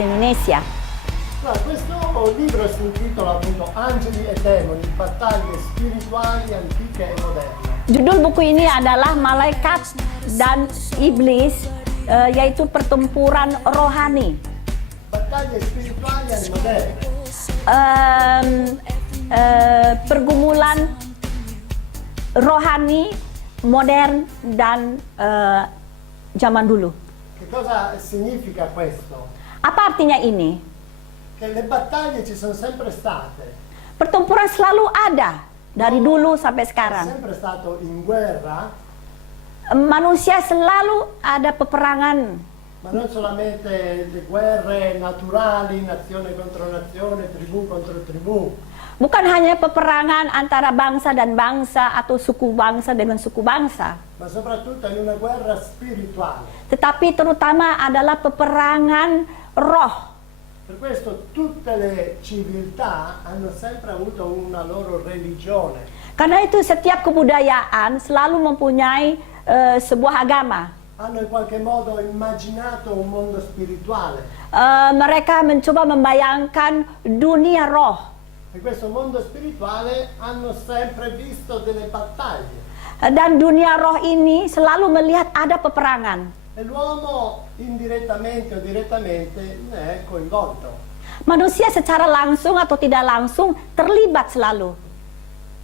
Indonesia. Allora, questo libro si intitola appunto Angeli e Demoni, battaglie spirituali antiche e moderne. Judul buku ini adalah Malaikat dan Iblis, yaitu pertempuran rohani. Battaglie spirituali e moderne. Pergumulan rohani, modern, dan zaman dulu. Che cosa significa questo? Apa artinya ini? Che le battaglie ci sono sempre state. Pertempuran selalu ada, dari dulu sampai È sekarang. sempre stato in guerra, Manusia selalu ada peperangan. ma non solamente le guerre naturali, nazione contro nazione, tribù contro tribù, Bukan hanya peperangan antara bangsa dan bangsa atau suku bangsa dengan suku bangsa, ma soprattutto in una guerra spirituale. tetapi terutama adalah peperangan roh. Per questo tutte le civiltà hanno sempre avuto una loro religione. Karena itu setiap kebudayaan selalu mempunyai sebuah agama. Hanno in qualche modo immaginato un mondo spirituale. Mereka mencoba membayangkan dunia roh. In questo mondo spirituale hanno sempre visto delle battaglie. Dan dunia roh ini selalu melihat ada peperangan. E l'uomo indirettamente o direttamente ne è coinvolto. Manusia secara langsung atau tidak langsung terlibat selalu.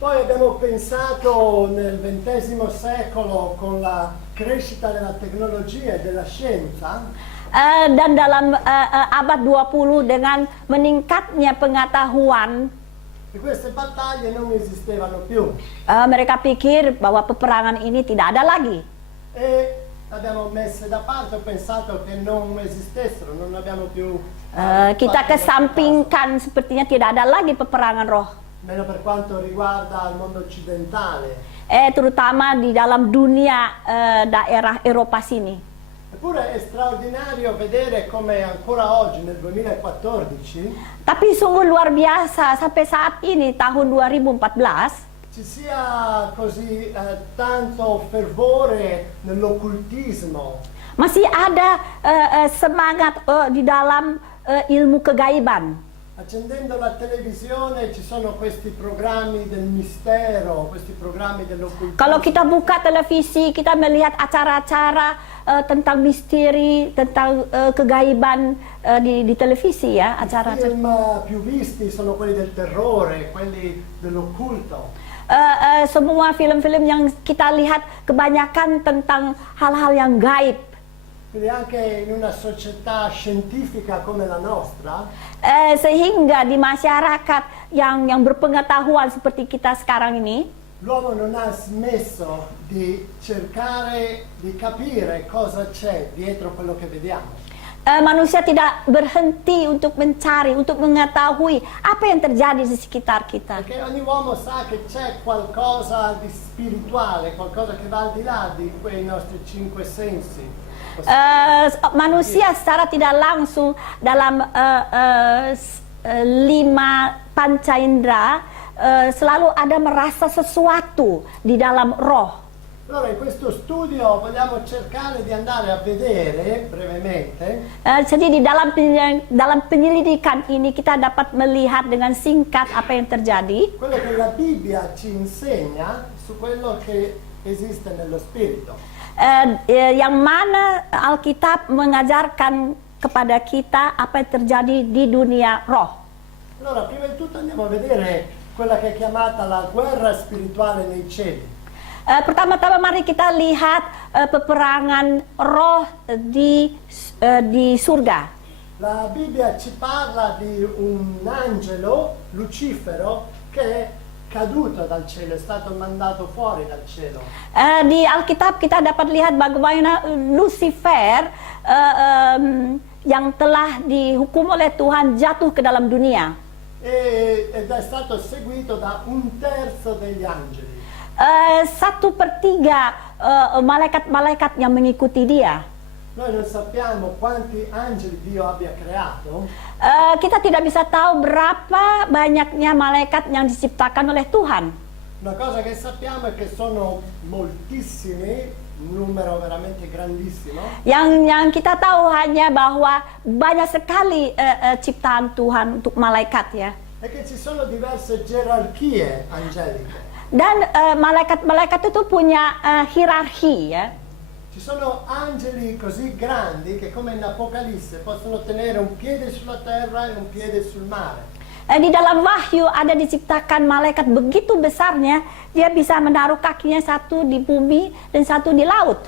Poi abbiamo pensato nel XX secolo con la crescita della tecnologia e della scienza Dan dalam abad 20 dengan meningkatnya pengetahuan, che queste battaglie non esistevano più. mereka pikir bahwa peperangan ini tidak ada lagi. E abbiamo messe da parte, ho pensato che non esistessero, non abbiamo più Kita fatto kesampingkan sepertinya tidak ada lagi peperangan roh. meno per quanto riguarda il mondo occidentale. Terutama di dalam dunia daerah Eropa sini. Eppure è straordinario vedere come ancora oggi, nel 2014, Tapi sungguh luar biasa sampai saat ini tahun 2014 ci sia così tanto fervore nell'occultismo, masih ada semangat di dalam ilmu kegaiban. accendendo la televisione ci sono questi programmi del mistero, questi programmi dell'occultismo. Kalau kita buka televisi, kita melihat acara-acara tentang misteri, tentang kegaiban di televisi ya, I acara. film più visti sono quelli del terrore, quelli dell'occulto. Semua film-film yang kita lihat kebanyakan tentang hal-hal yang gaib. Quindi anche in una società scientifica come la nostra, Sehingga di masyarakat yang berpengetahuan seperti kita sekarang ini, l'uomo non ha smesso di cercare di capire cosa c'è dietro quello che vediamo. manusia tidak berhenti untuk mencari, untuk mengetahui apa yang terjadi di sekitar kita. Perché ogni uomo sa che c'è qualcosa di spirituale, qualcosa che va al di là di quei nostri cinque sensi. Manusia secara tidak langsung dalam 5 panca indera selalu ada merasa sesuatu di dalam roh. Allora in questo studio vogliamo cercare di andare a vedere brevemente Jadi di dalam penyelidikan ini kita dapat melihat dengan singkat apa yang terjadi, quello che la Bibbia ci insegna su quello che esiste nello spirito. yang mana Alkitab mengajarkan kepada kita apa yang terjadi di dunia roh. Allora prima di tutto andiamo a vedere quella che è chiamata la guerra spirituale nei cieli. Pertama-tama mari kita lihat peperangan roh di surga. La Bibbia ci parla di un angelo, Lucifero, che è caduto dal cielo, è stato mandato fuori dal cielo. Di Alkitab kita dapat lihat bagaimana Lucifer yang telah dihukum oleh Tuhan jatuh ke dalam dunia. Ed è stato seguito da 1/3 degli angeli. 1/3 malaikat-malaikat yang mengikuti dia. Noi non sappiamo quanti angeli Dio abbia creato, Kita tidak bisa tahu berapa banyaknya malaikat yang diciptakan oleh Tuhan. una cosa che sappiamo è che sono moltissimi un numero veramente grandissimo. Yang kita tahu hanya bahwa banyak sekali ciptaan Tuhan untuk malaikat ya. È che ci sono diverse gerarchie angeliche. Dan malaikat-malaikat itu punya hierarki ya. Ci sono angeli così grandi che come in Apocalisse possono tenere un piede sulla terra e un piede sul mare. Di dalam Wahyu ada diciptakan malaikat begitu besarnya, dia bisa menaruh kakinya satu di bumi dan satu di laut.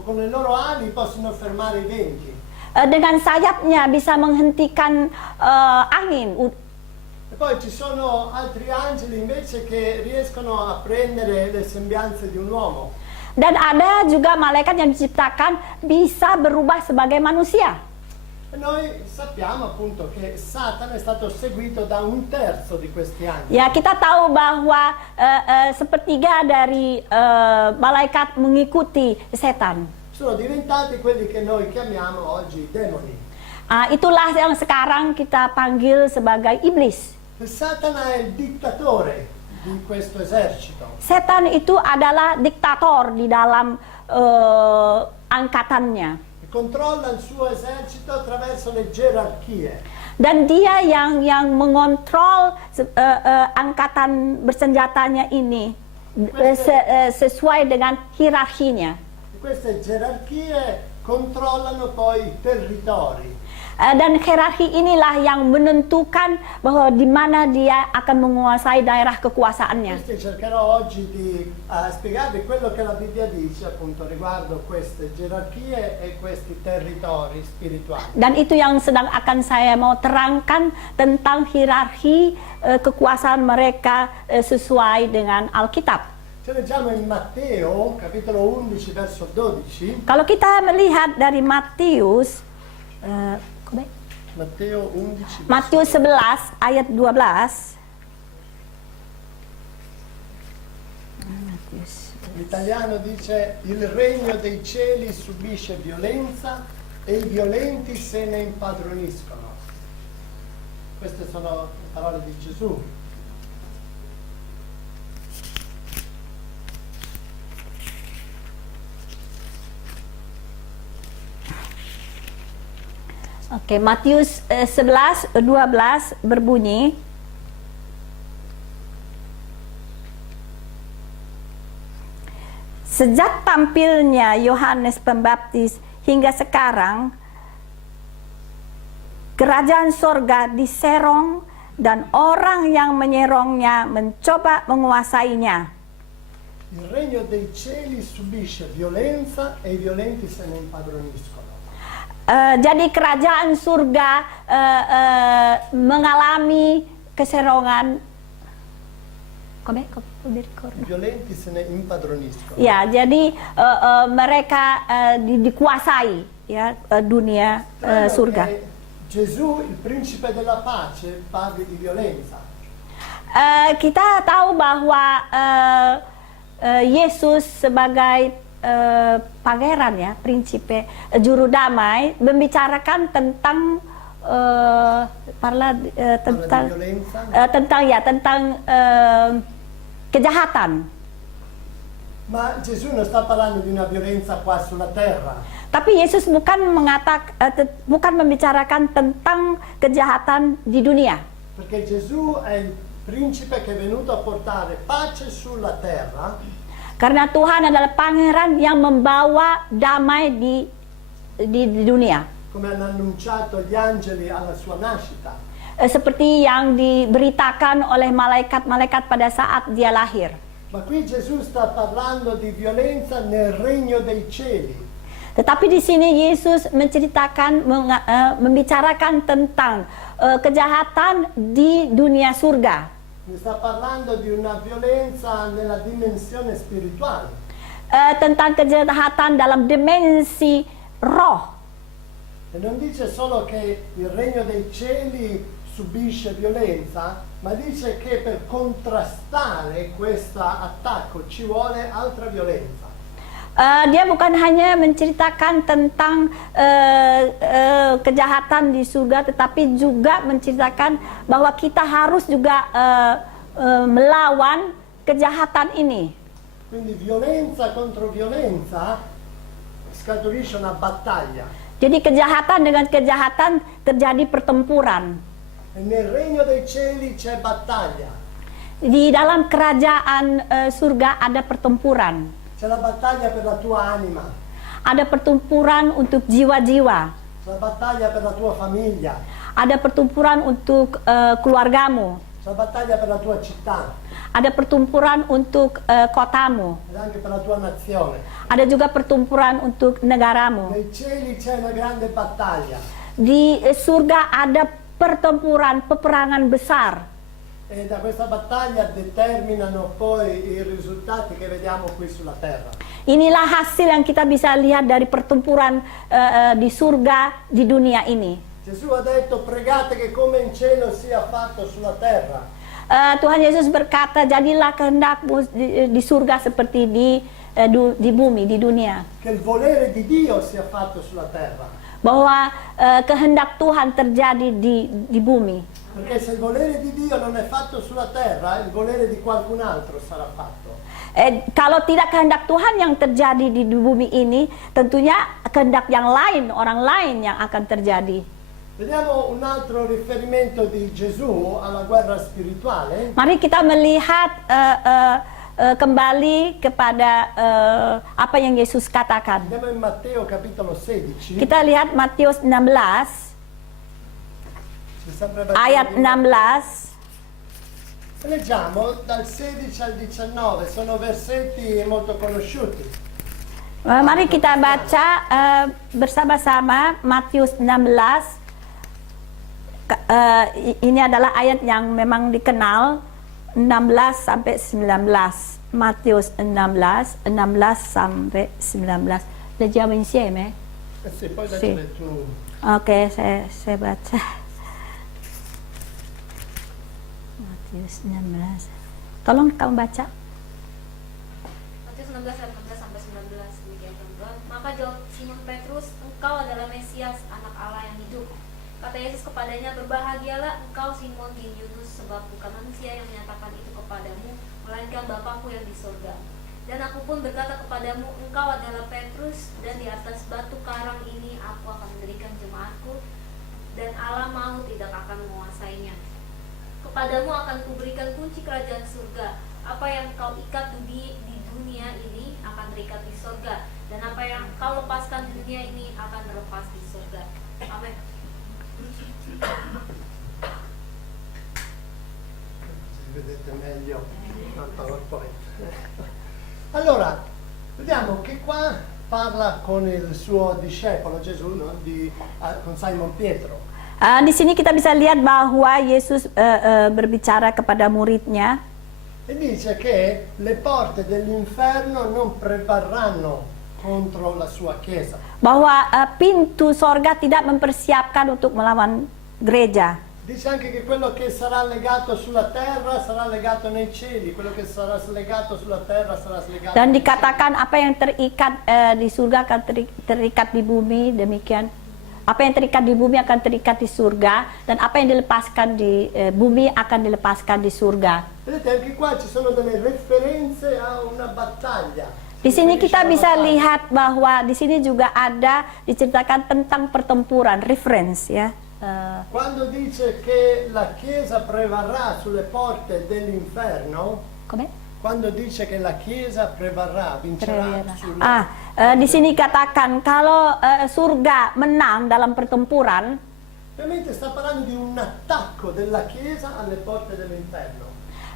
O con le loro ali possono fermare i venti. Dengan sayapnya bisa menghentikan angin. E poi ci sono altri angeli invece che riescono a prendere le sembianze di un uomo. Dan ada juga malaikat yang diciptakan bisa berubah sebagai manusia. E noi sappiamo appunto che Satana è stato seguito da un terzo di questi angeli. Ya, kita tahu bahwa sepertiga dari malaikat mengikuti setan. Sono diventati quelli che noi chiamiamo oggi demoni. Itulah yang sekarang kita panggil sebagai iblis. E Satana è il dittatore di questo esercito. Setan itu adalah diktator di dalam angkatannya. E controlla il suo esercito attraverso le gerarchie. Dan dia yang mengontrol angkatan bersenjatanya ini sesuai dengan hierarkinya. E queste gerarchie controllano poi i territori. Dan hierarki inilah yang menentukan bahwa di mana dia akan menguasai daerah kekuasaannya. Quindi cercherò oggi di spiegarvi quello che la Bibbia dice appunto riguardo queste gerarchie e questi territori spirituali. Dan itu yang sedang akan saya mau terangkan tentang hierarki kekuasaan mereka sesuai dengan Alkitab. Se leggiamo in Matteo, capitolo 11, verso 12. Kalau kita melihat dari Matius Matteo 11. Matius 11 ayat 12. L'italiano dice: il regno dei cieli subisce violenza e i violenti se ne impadroniscono. Queste sono le parole di Gesù. Oke, Matius 11 12 berbunyi, sejak tampilnya Yohanes Pembaptis hingga sekarang, kerajaan sorga diserong dan orang yang menyerongnya mencoba menguasainya. Il regno dei cieli subisce violenza e i violenti se ne impadroniscono. Jadi kerajaan surga mengalami keserongan. I violenti se ne impadroniscono. Ya, jadi mereka dikuasai ya dunia surga. Gesù, il principe della pace, parli di violenza. Kita tahu bahwa Yesus sebagai pangeran ya, prinsipe, juru damai, membicarakan tentang tentang kejahatan. Ma Gesù non sta parlando di una violenza qua sulla terra. Tapi Yesus bukan membicarakan tentang kejahatan di dunia. Perché Gesù è il principe che è venuto a portare pace sulla terra. Karena Tuhan adalah pangeran yang membawa damai di dunia. Come hanno annunciato gli angeli alla sua nascita. Seperti yang diberitakan oleh malaikat-malaikat pada saat dia lahir. Ma qui Gesù sta parlando di violenza nel regno dei cieli. Tetapi di sini Yesus menceritakan, membicarakan tentang kejahatan di dunia surga. Mi sta parlando di una violenza nella dimensione spirituale. Tentang kejahatan dalam dimensi roh. E non dice solo che il regno dei cieli subisce violenza, ma dice che per contrastare questo attacco ci vuole altra violenza. Dia bukan hanya menceritakan tentang kejahatan di surga, tetapi juga menceritakan bahwa kita harus juga melawan kejahatan ini. Quindi violenza contro violenza scaturisce una battaglia. Jadi kejahatan dengan kejahatan terjadi pertempuran. E nel regno dei cieli c'è battaglia. Di dalam kerajaan surga ada pertempuran. C'è la battaglia per la tua anima. Ada pertempuran untuk jiwa-jiwa. C'è la battaglia per la tua famiglia. Ada pertempuran untuk keluargamu. C'è la battaglia per la tua città. Ada pertempuran untuk kotamu. Ed anche per la tua nazione. Ada juga pertempuran untuk negaramu. Nei cieli c'è una grande battaglia. Di surga ada pertempuran, peperangan besar. E da questa battaglia determinano poi i risultati che vediamo qui sulla terra. Inilah hasil yang kita bisa lihat dari pertempuran di surga di dunia ini. Gesù ha detto: pregate che come in cielo sia fatto sulla terra. Tuhan Yesus berkata, jadilah kehendakmu di surga seperti di bumi, di dunia. Che il volere di Dio sia fatto sulla terra. Bahwa kehendak Tuhan terjadi di bumi. Perché se il volere di Dio non è fatto sulla terra, il volere di qualcun altro sarà fatto. Kalau tidak kehendak Tuhan yang terjadi di bumi ini, tentunya kehendak yang lain, orang lain yang akan terjadi. Vediamo un altro riferimento di Gesù alla guerra spirituale. Mari kita melihat kembali kepada apa yang Yesus katakan. Andiamo in Matteo capitolo 16. Kita lihat Matius 16 ayat 16. Leggiamo dal 16 al 19, sono versetti molto conosciuti. Mari kita baca bersama-sama Matius 16. Ini adalah ayat yang memang dikenal, 16 sampai 19. Matius 16 sampai 19. Leggiamo insieme? Sì, poi Sì. leggere tu. Oke, saya baca. Matius 16. Tolong kamu baca. Matius 16 ayat 16 sampai 19 demikian teman-teman. Maka jawab Simon Petrus, engkau adalah Mesias, anak Allah yang hidup. Kata Yesus kepadanya, berbahagialah engkau Simon bin Yunus, sebab bukan manusia yang menyatakan itu kepadamu, melainkan Bapakku yang di surga. Dan aku pun berkata kepadamu, engkau adalah Petrus, dan di atas batu karang ini aku akan mendirikan jemaatku, dan Allah maut tidak akan menguasainya. Kepadamu akan kuberikan kunci kerajaan surga. Apa yang kau ikat di dunia ini akan terikat di surga, dan apa yang kau lepaskan di dunia ini akan terlepas di surga. Amin. Vedete meglio al PowerPoint. Allora, vediamo che qua parla con il suo discepolo Gesù, no? Con Simon Pietro. Di sini kita bisa lihat bahwa Yesus berbicara kepada muridnya. E dice che le porte dell'inferno non prevarranno contro la sua chiesa. Bahwa pintu sorga tidak mempersiapkan untuk melawan gereja. Dice anche che quello che sarà legato sulla terra sarà legato nei cieli, quello che sarà slegato sulla terra sarà slegato Dan nei dikatakan apa yang terikat di surga akan terikat di bumi, demikian. Apa yang terikat di bumi akan terikat di surga, dan apa yang dilepaskan di bumi akan dilepaskan di surga. Vedete, anche qua ci sono delle referenze a una battaglia. Di sini kita bisa lihat bahwa di sini juga ada diceritakan tentang pertempuran, reference ya. Quando dice che la Chiesa prevarrà sulle porte dell'inferno, Come? quando dice che la Chiesa prevarrà, vincerà sulle... Di sini katakan kalau surga menang dalam pertempuran, Ovviamente sta parlando di un attacco della Chiesa alle porte dell'inferno.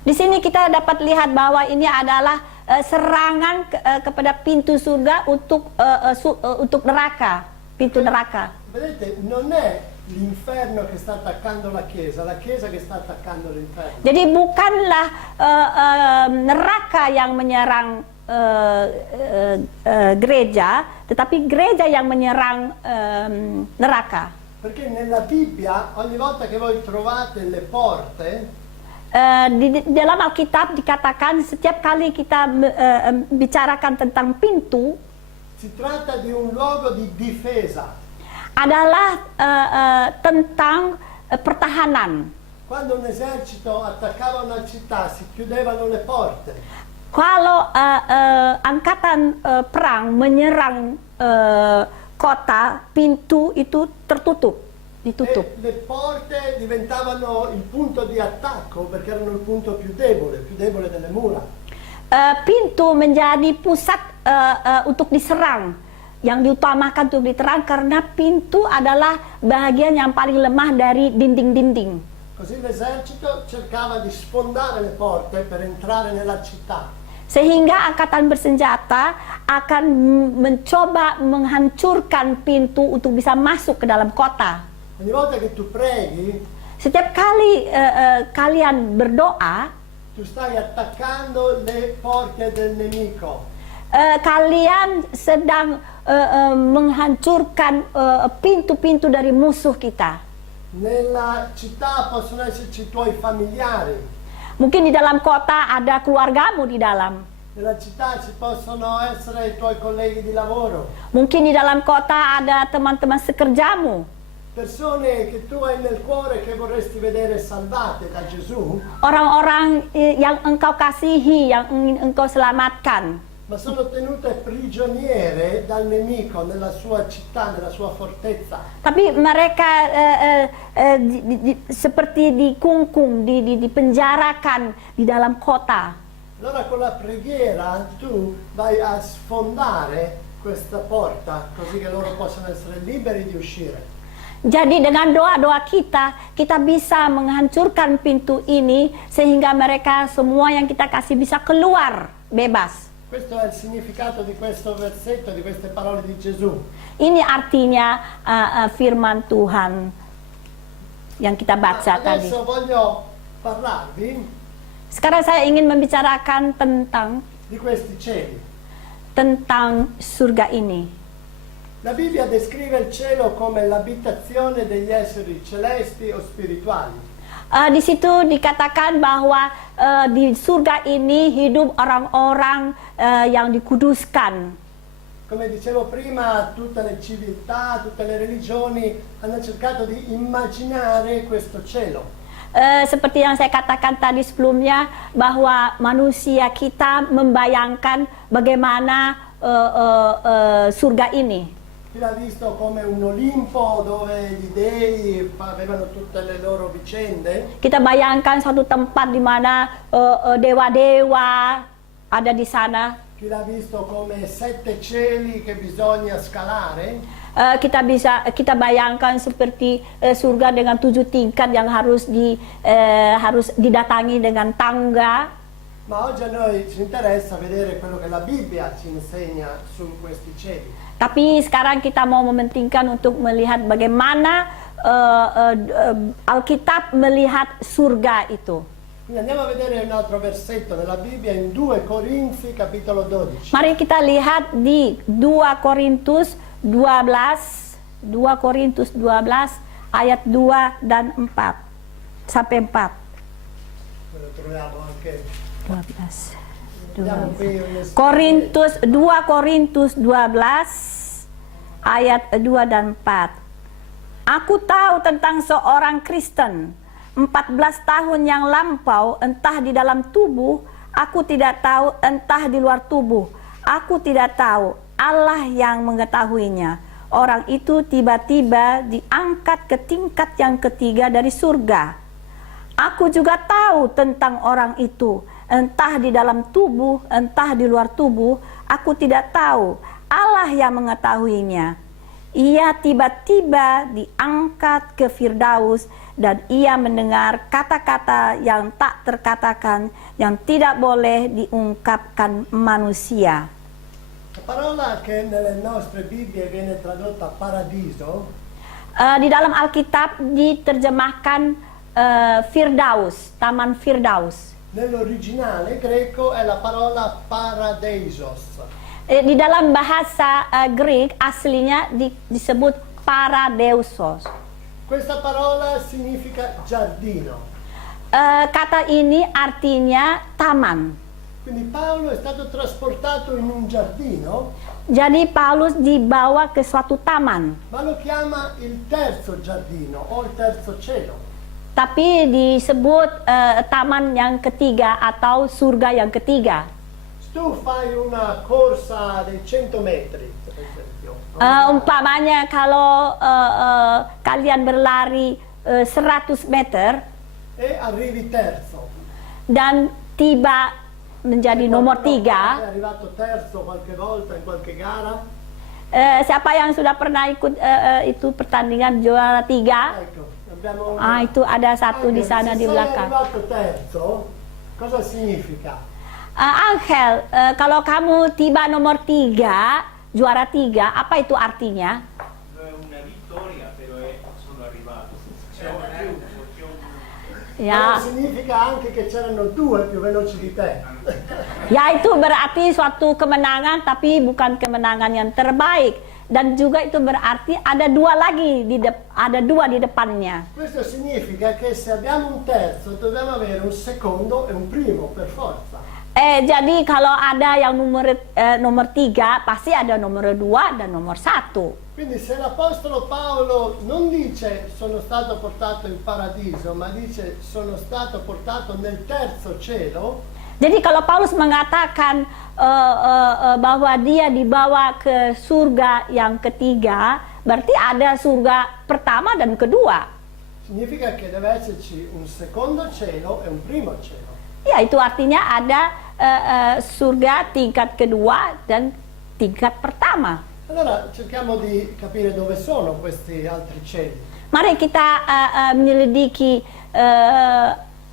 di sini kita dapat lihat bahwa ini adalah serangan kepada pintu surga untuk neraka, pintu neraka. Vedete, non è l'inferno che sta attaccando la Chiesa che sta attaccando l'inferno. Jadi bukanlah neraka yang menyerang gereja, tetapi gereja yang menyerang neraka. Perché nella Bibbia, ogni volta che voi trovate le porte, Di dalam Alkitab dikatakan setiap kali kita bicarakan tentang pintu, si tratta di un luogo di difesa. adalah tentang pertahanan. Quando un esercito attaccava una città si chiudevano le porte. Kalau angkatan perang menyerang kota, pintu itu ditutup. Le porte diventavano il punto di attacco perché erano il punto più debole delle mura. Pintu menjadi pusat untuk diserang, yang diutamakan untuk diterang karena pintu adalah bagian yang paling lemah dari dinding-dinding. Così l'esercito cercava di sfondare le porte per entrare nella città. Sehingga angkatan bersenjata akan mencoba menghancurkan pintu untuk bisa masuk ke dalam kota. Ogni volta che tu preghi, Setiap kali kalian berdoa, tu stai attaccando le porte del nemico. kalian sedang menghancurkan pintu-pintu dari musuh kita. Nella città possono esserci i tuoi familiari. Mungkin di dalam kota ada keluargamu di dalam. Nella città ci possono essere i tuoi colleghi di lavoro. Mungkin di dalam kota ada teman-teman sekerjamu. Persone che tu hai nel cuore che vorresti vedere salvate da Gesù, Orang-orang yang engkau kasihi, yang ingin engkau selamatkan. ma sono tenute prigioniere dal nemico nella sua città, nella sua fortezza. Tapi mereka seperti dikungkung, dipenjarakan di dalam kota. Allora con la preghiera tu vai a sfondare questa porta così che loro possano essere liberi di uscire. Jadi dengan doa-doa kita bisa menghancurkan pintu ini sehingga mereka semua yang kita kasih bisa keluar bebas. Questo è il significato di questo versetto, di queste parole di Gesù. Ini artinya firman Tuhan yang kita baca tadi. Adesso voglio parlarvi Sekarang saya ingin membicarakan di questi cieli. tentang surga ini. La Bibbia descrive il cielo come l'abitazione degli esseri celesti o spirituali. Di situ dikatakan bahwa di surga ini hidup orang-orang yang dikuduskan. Come dicevo prima, tutte le civiltà, tutte le religioni hanno cercato di immaginare questo cielo. Seperti yang saya katakan tadi sebelumnya, bahwa manusia kita membayangkan bagaimana surga ini. Chi l'ha visto come un Olimpo dove gli dei avevano tutte le loro vicende? Kita bayangkan suatu tempat di mana dewa-dewa ada di sana. Chi l'ha visto come 7 cieli che bisogna scalare? Kita bayangkan seperti surga dengan 7 tingkat yang harus didatangi dengan tangga. Ma oggi a noi ci interessa vedere quello che la Bibbia ci insegna su questi cieli. Tapi sekarang kita mau mementingkan untuk melihat bagaimana Alkitab melihat surga itu. Quindi andiamo a vedere un altro versetto nella Bibbia in 2 Corinzi capitolo 12. Mari kita lihat di 2 Korintus 12 ayat 2 dan 4 sampai 4. Lo troviamo anche. 12. Vediamo qui un 2 Korintus 12 ayat 2 dan 4. Aku tahu tentang seorang Kristen 14 tahun yang lampau, entah di dalam tubuh, aku tidak tahu, entah di luar tubuh, aku tidak tahu, Allah yang mengetahuinya. Orang itu tiba-tiba diangkat ke tingkat yang ketiga dari surga. Aku juga tahu tentang orang itu, entah di dalam tubuh, entah di luar tubuh, aku tidak tahu, Allah yang mengetahuinya. Ia tiba-tiba diangkat ke Firdaus dan ia mendengar kata-kata yang tak terkatakan, yang tidak boleh diungkapkan manusia. La parola che nelle nostre Bibbie viene tradotta paradiso Di dalam Alkitab diterjemahkan Firdaus, Taman Firdaus. nell'originale greco è la parola paradeisos. Di dalam bahasa Greek aslinya disebut paradeisos. Questa parola significa giardino. Kata ini artinya taman. Quindi Paolo è stato trasportato in un giardino, Jadi Paulus dibawa ke suatu taman, ma lo chiama il terzo giardino o il terzo cielo. tapi disebut taman yang ketiga atau surga yang ketiga. Se tu fai una corsa dei 100 metri, per esempio, Umpamanya kalau kalian berlari 100 meter e arrivi terzo. dan tiba menjadi nomor Qualcuno è 3, arrivato terzo qualche volta in qualche gara. siapa yang sudah pernah ikut itu pertandingan juara 3? Ecco, abbiamo Itu ada satu di Angel, sana se di sei belakang. arrivato terzo, cosa significa? Angel, kalau kamu tiba nomor 3, juara 3, apa itu artinya? No è una vittoria, però sono arrivato. C'è un triunfo, c'è un... Allora Ya, significa anche che c'erano due più veloci di te. ya itu berarti suatu kemenangan, tapi bukan kemenangan yang terbaik. Dan juga itu berarti ada dua lagi ada dua di depannya. Questo significa che se abbiamo un terzo dobbiamo avere un secondo e un primo per forza. Jadi kalau ada yang nomor 3, pasti ada nomor 2 dan nomor 1. Quindi se l'Apostolo Paolo non dice sono stato portato in paradiso, ma dice sono stato portato nel terzo cielo, Jadi kalau Paulus mengatakan bahwa dia dibawa ke surga yang ketiga, berarti ada surga pertama dan kedua. significa che deve esserci un secondo cielo e un primo cielo. Ya, itu artinya ada surga tingkat kedua dan tingkat pertama. Allora cerchiamo di capire dove sono questi altri cieli. Mari kita menyelidiki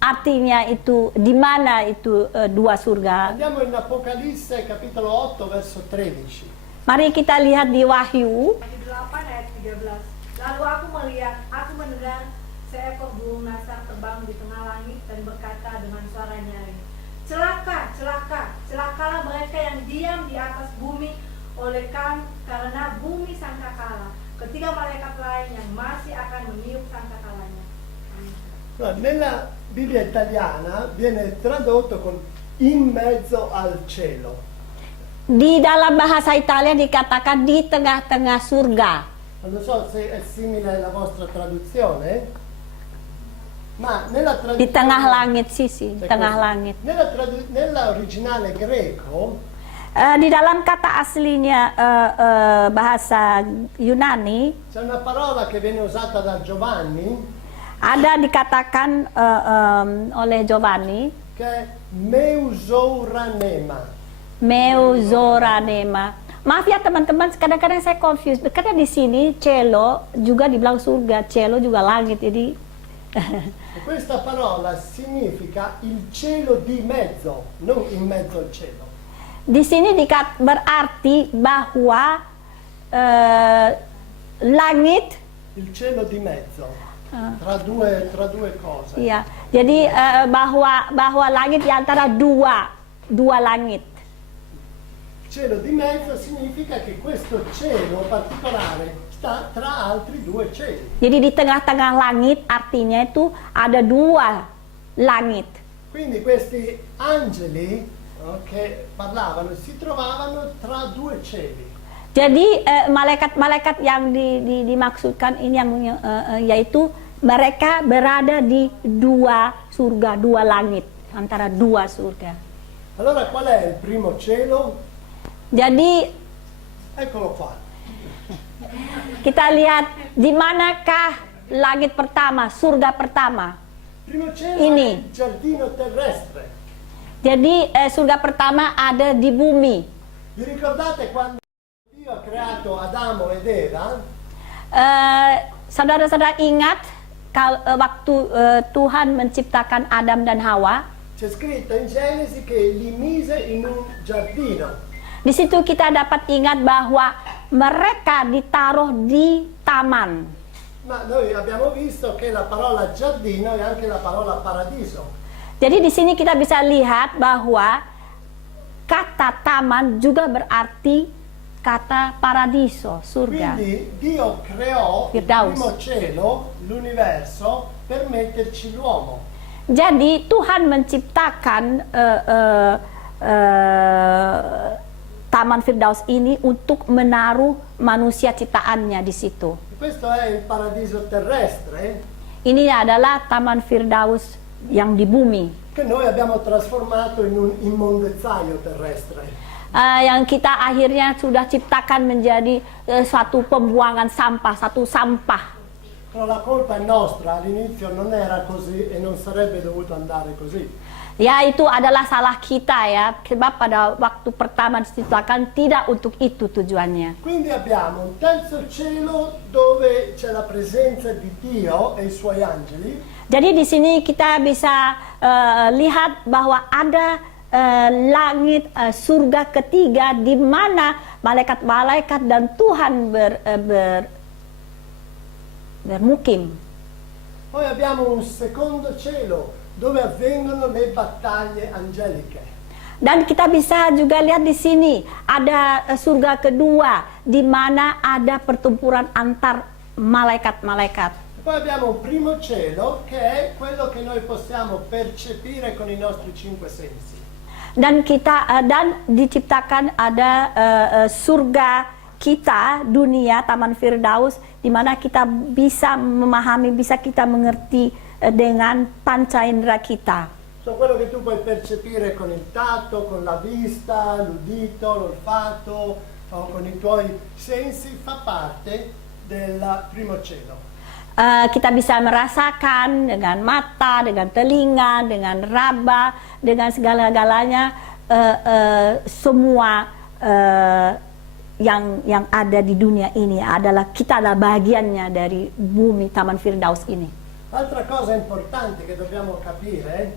artinya itu di mana itu dua surga. Andiamo in Apocalisse capitolo 8 verso 13. Mari kita lihat di Wahyu Wahyu 8 ayat 13. Lalu aku melihat, aku mendengar seekor burung nasar terbang di tengah langit dan berkata dengan suara nyaring, celaka, celaka, celakalah mereka yang diam di atas bumi karena bumi sangkakala, ketiga malaikat lain yang masih akan meniup sangkakalanya. Allora, nella Bibbia italiana viene tradotto con in mezzo al cielo. di dalam bahasa Italia dikatakan di tengah-tengah surga. Non so se è simile alla vostra traduzione, ma nella Di tengah traduzione langit sisi, è tengah così. langit. Nell'originale greco Di dalam kata aslinya bahasa Yunani c'è una parola che viene usata da Giovanni ada dikatakan oleh Giovanni che è meusouranema. Meuzoranema. Maaf ya teman-teman, kadang-kadang saya confused karena di sini cielo juga dibilang surga, cielo juga langit. Jadi E questa parola significa il cielo di mezzo, non in mezzo al cielo. di sini berarti bahwa langit, Il cielo di mezzo, tra due cose. ya. Jadi bahwa langit di antara dua langit. Cielo di mezzo significa che questo cielo particolare sta tra altri due cieli. Jadi di tengah-tengah langit artinya itu ada dua langit. Quindi questi angeli che parlavano si trovavano tra due cieli. Jadi malaikat-malaikat yang dimaksudkan ini yang yaitu mereka berada di dua surga, dua langit, antara dua surga. Allora qual è il primo cielo? Jadi Eccolo qua. kita lihat di manakah langit pertama, surga pertama. Il primo cielo Ini. è il giardino terrestre. Jadi surga pertama ada di bumi. Vi ricordate quando Dio ha creato Adamo ed Eva? Saudara-saudara ingat waktu Tuhan menciptakan Adam dan Hawa? C'è scritto in Genesi che li mise in un giardino. Di situ kita dapat ingat bahwa mereka ditaruh di taman. Ma noi abbiamo visto che la parola giardino è anche la parola paradiso. Jadi di sini kita bisa lihat bahwa kata taman juga berarti kata paradiso, surga. Quindi Dio creò il Firdaus. primo cielo, l'universo, per metterci l'uomo. Jadi Tuhan menciptakan Taman Firdaus ini untuk menaruh manusia ciptaannya di situ. Questo è il paradiso terrestre Ini adalah Taman Firdaus yang di bumi. che noi abbiamo trasformato in un immondezzaio terrestre. yang kita akhirnya sudah ciptakan menjadi suatu pembuangan sampah, satu sampah. Però la colpa è nostra, all'inizio non era così e non sarebbe dovuto andare così. Ya, itu adalah salah kita ya, sebab pada waktu pertama diciptakan tidak untuk itu tujuannya. Quindi abbiamo un terzo cielo dove c'è la presenza di Dio e i suoi angeli, Jadi di sini kita bisa lihat bahwa ada langit surga ketiga di mana malaikat-malaikat dan Tuhan bermukim. poi abbiamo un secondo cielo dove avvengono le battaglie angeliche. Dan kita bisa juga lihat di sini ada surga kedua di mana ada pertempuran antar malaikat-malaikat. Poi abbiamo un primo cielo che è quello che noi possiamo percepire con i nostri cinque sensi. Dan diciptakan ada surga kita, dunia Taman Firdaus, di mana kita bisa memahami, bisa kita mengerti dengan panca indera kita. So, quello che tu puoi percepire con il tatto, con la vista, l'udito, l'olfatto, o con i tuoi sensi fa parte del primo cielo. Kita bisa merasakan dengan mata, dengan telinga, dengan raba, dengan segala-galanya, semua yang ada di dunia ini adalah kita adalah bagiannya dari bumi Taman Firdaus ini. Altra cosa importante che dobbiamo capire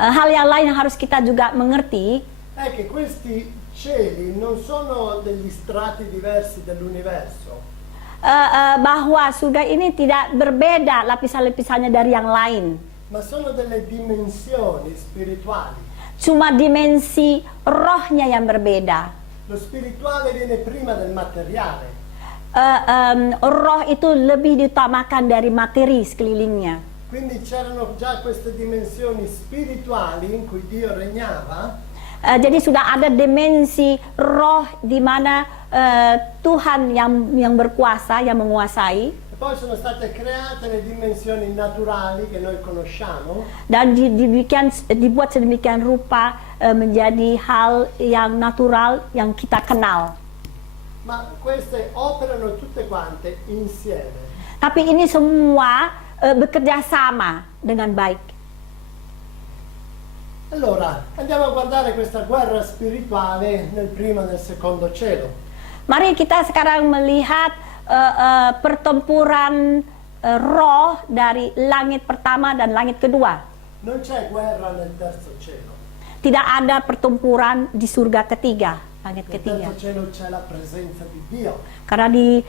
Hal yang lain yang harus kita juga mengerti è che questi cieli non sono degli strati diversi dell'universo, bahwa surga ini tidak berbeda lapisan-lapisannya dari yang lain. ma sono delle dimensioni spirituali. Cuma dimensi rohnya yang berbeda. Lo spirituale viene prima del materiale. Roh itu lebih diutamakan dari materi sekelilingnya. Quindi c'erano già queste dimensioni spirituali in cui Dio regnava, Jadi sudah ada dimensi roh di mana Tuhan yang berkuasa, yang menguasai, e poi sono state create le dimensioni naturali che noi conosciamo, dan dibuat sedemikian rupa menjadi hal yang natural yang kita kenal. ma queste operano tutte quante insieme. Tapi ini semua bekerja sama dengan baik. Allora, andiamo a guardare questa guerra spirituale nel primo e nel secondo cielo. Mari kita sekarang melihat pertempuran roh dari langit pertama dan langit kedua. Non c'è guerra nel terzo cielo. Tidak ada pertempuran di surga ketiga, langit Nel ketiga. terzo cielo c'è la presenza di Dio. Karena di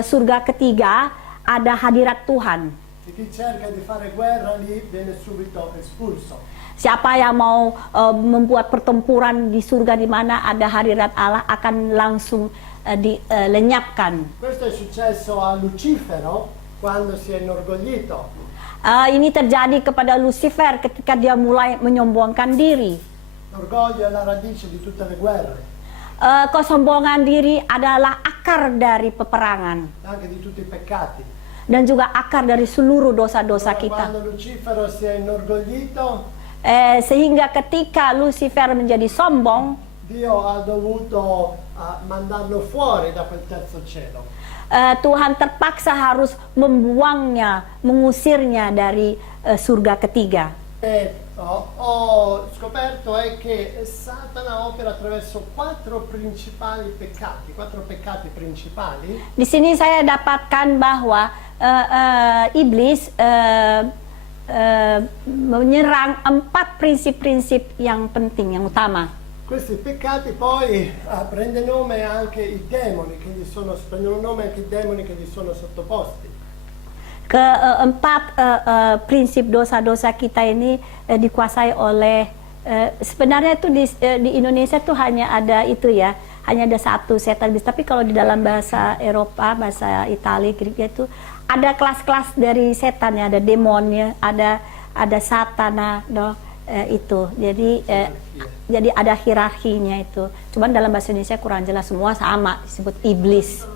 surga ketiga ada hadirat Tuhan. E chi cerca di fare guerra lì viene subito espulso. Siapa yang mau membuat pertempuran di surga di mana ada hadirat Allah akan langsung dilenyapkan. Questo è successo a Lucifero quando si è inorgoglito. Ini terjadi kepada Lucifer ketika dia mulai menyombongkan diri. L'orgoglio è la radice di tutte le guerre, Kesombongan diri adalah akar dari peperangan anche di tutti i peccati. dan juga akar dari seluruh dosa-dosa Allora, kita. quando Lucifero si è inorgoglito, Sehingga ketika Lucifer menjadi sombong, Dio ha dovuto mandarlo fuori da quel terzo cielo. Tuhan terpaksa harus membuangnya, mengusirnya dari surga ketiga. E ho scoperto è che Satana opera attraverso quattro peccati principali. Di sini saya dapatkan bahwa iblis menyerang 4 prinsip-prinsip yang penting, yang utama. Questi peccati poi prende nome anche i demoni prendono nome anche i demoni che gli sono sottoposti. Keempat prinsip dosa-dosa kita ini dikuasai oleh sebenarnya itu di Indonesia tuh hanya ada itu ya, hanya ada satu setan iblis. Tapi kalau di dalam bahasa Eropa, bahasa Italia, Greek itu ada kelas-kelas dari setan ya, ada demonnya, ada satana, itu. Jadi ada hierarkinya itu. Cuman dalam bahasa Indonesia kurang jelas, semua sama disebut iblis.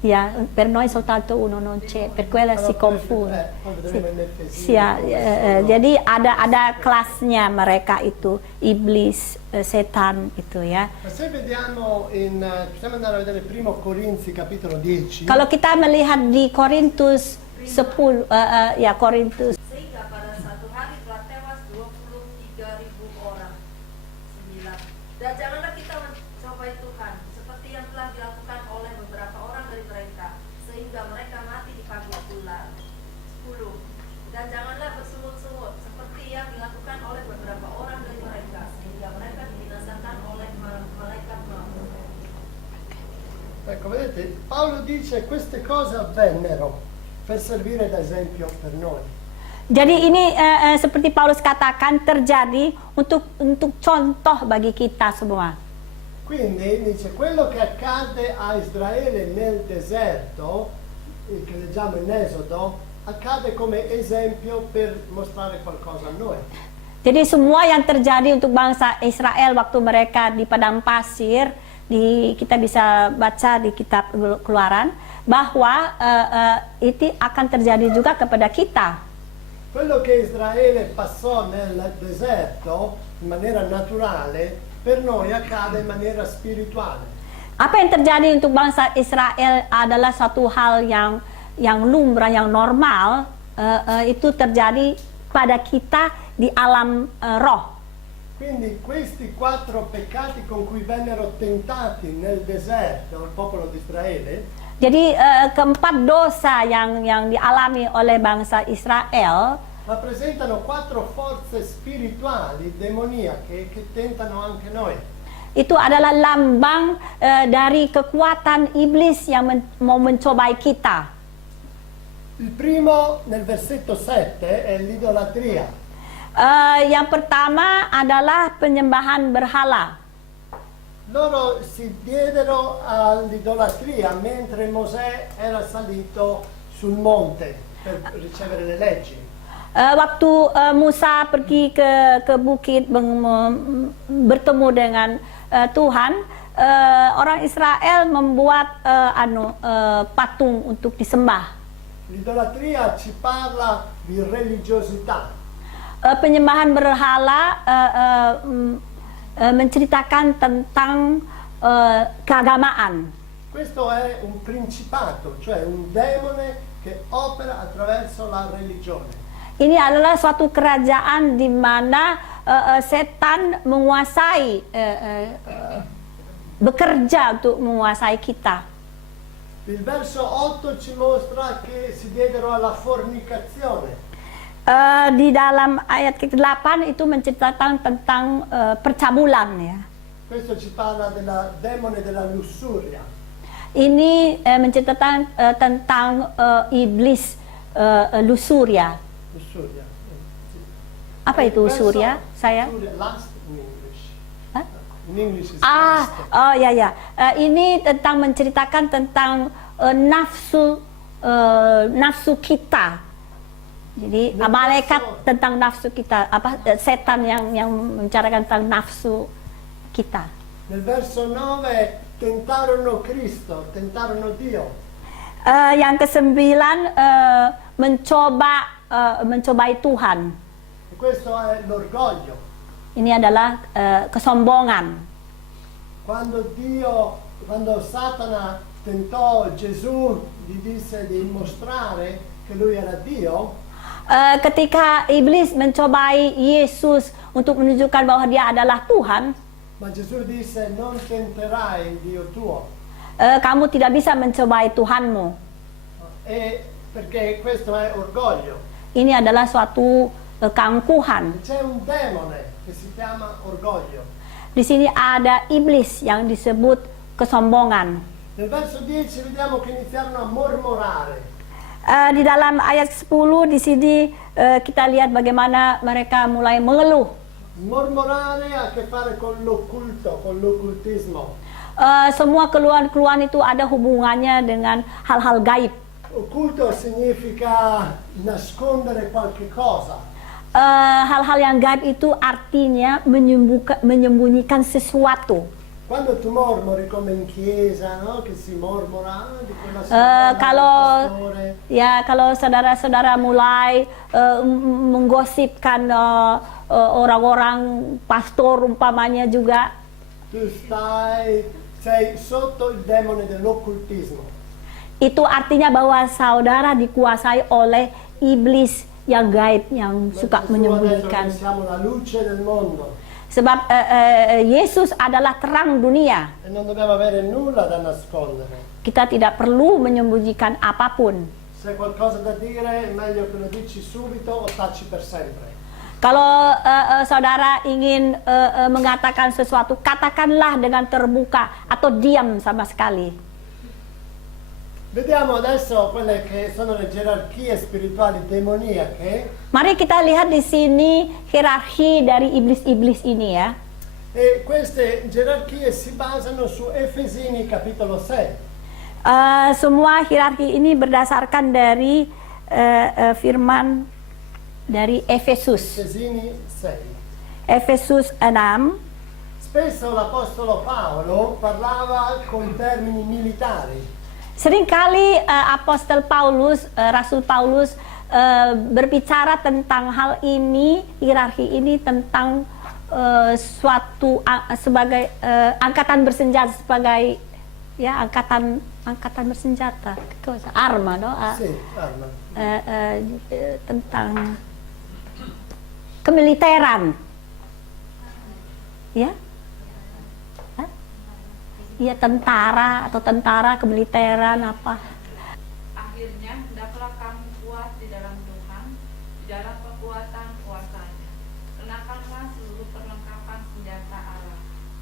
Ya, per noi soltanto uno non c'è, per quella si confonde. Poi vedremo in Efesini. Sia, jadi ada kelasnya mereka itu, iblis, setan itu ya. Ma se vediamo possiamo andare a vedere primo Corinzi capitolo 10. Kalau kita melihat di Korintus 10, ya Korintus, Sehingga pada satu hari telah tewas 23.000 orang. 9. Dan janganlah kita mencobai Tuhan seperti yang telah dilakukan oleh beberapa orang dari mereka, sehingga mereka mati di pagut ular. 10. Dan janganlah bersungut-sungut seperti yang dilakukan oleh beberapa orang dari mereka, sehingga mereka dibinasakan oleh malaikat maut. Ecco, vedete, Paolo dice queste cose avvennero per servire da esempio per noi. jadi ini seperti Paulus katakan terjadi untuk contoh bagi kita semua. Quindi dice quello che accade a Israele nel deserto, che leggiamo in Esodo, accade come esempio per mostrare qualcosa a noi. Jadi semua yang terjadi untuk bangsa Israel waktu mereka di padang pasir, kita bisa baca di kitab Keluaran bahwa itu akan terjadi juga kepada kita. Quello che Israele passò nel deserto in maniera naturale, per noi accade in maniera spirituale. Apa yang terjadi untuk bangsa Israel adalah satu hal yang lumrah, yang normal, itu terjadi pada kita di alam roh. Quindi questi 4 peccati con cui vennero tentati nel deserto il popolo di Israele Jadi keempat dosa yang dialami oleh bangsa Israel rappresentano 4 forze spirituali demoniache che tentano anche noi. itu adalah lambang dari kekuatan iblis yang mau mencobai kita. Il primo nel versetto 7 è l'idolatria. Yang pertama adalah penyembahan berhala. Loro si diedero all'idolatria mentre Mosè era salito sul monte per ricevere le leggi. Waktu Musa pergi ke bukit bertemu dengan Tuhan, orang Israel membuat patung untuk disembah. L'idolatria ci parla di religiosità. Penyembahan berhala menceritakan tentang keagamaan. Questo è un principato, cioè un demone che opera attraverso la religione. Ini adalah suatu kerajaan di mana setan menguasai, bekerja untuk menguasai kita. Il verso 8 ci mostra che si diedero alla fornicazione. Di dalam ayat ke-8 itu menceritakan tentang percabulan ya. Questo ci parla della demone della lussuria. Ini menceritakan tentang iblis lusuria. Lussuria. Apa itu lusuria? Saya? Lussuria, lust in English. Hah? In English is lust. Oh ya. Ini tentang menceritakan tentang nafsu kita. Jadi malaikat tentang nafsu kita, setan yang membicarakan tentang nafsu kita. Nel verso 9 tentarono Cristo, tentarono Dio. Yang ke-9 mencobai Tuhan. E questo è l'orgoglio. Ini adalah kesombongan. Quando Satana tentò Gesù, gli disse di mostrare che lui era Dio. Ketika iblis mencobai Yesus untuk menunjukkan bahwa dia adalah Tuhan, Ma Gesù disse non tenterai il Dio tuo. Kamu tidak bisa mencobai Tuhanmu. Perché questo è orgoglio. Ini adalah suatu keangkuhan. C'è un demone che si chiama orgoglio. Di sini ada iblis yang disebut kesombongan. Nel verso 10 vediamo che iniziarono a mormorare. Di dalam ayat 10 di sini kita lihat bagaimana mereka mulai mengeluh. Mormorare ha a che fare con l'occulto, con l'occultismo. Semua keluhan-keluhan itu ada hubungannya dengan hal-hal gaib. Occulto significa nascondere qualche cosa. Hal-hal yang gaib itu artinya menyembunyikan sesuatu. Quando tu mormori come in chiesa, no? Che si mormora di quella kalau pastore. ya kalau saudara-saudara mulai menggosipkan orang-orang pastor umpamanya juga, Tu sei sotto il demone dell'occultismo. itu artinya bahwa saudara dikuasai oleh iblis yang gaib yang suka Mentre Gesù ha detto menyembunyikan. che siamo la luce del mondo Sebab Yesus adalah terang dunia. e non dobbiamo avere nulla da nascondere. Kita tidak perlu menyembunyikan apapun. Se hai qualcosa da dire è meglio che lo dici subito o taci per sempre. Kalau saudara ingin mengatakan sesuatu, katakanlah dengan terbuka atau diam sama sekali. Vediamo adesso quelle che sono le gerarchie spirituali demoniache Mari kita lihat di sini hierarki dari iblis-iblis ini ya. e queste gerarchie si basano su Efesini capitolo 6. Semua hierarki ini berdasarkan dari firman dari Efesus. Efesini 6. Efesus 6. Spesso l'Apostolo Paolo parlava con termini militari. Seringkali Apostel Paulus, Rasul Paulus berbicara tentang hal ini, hierarki ini tentang suatu sebagai angkatan bersenjata, sebagai ya angkatan bersenjata, arma, no? Sì, arma. Tentang kemiliteran, ya. Iya, tentara atau tentara kemiliteran apa. Akhirnya hendaklah kamu kuat di dalam Tuhan, di dalam kekuatan kuasanya. Kenakanlah seluruh perlengkapan senjata Allah,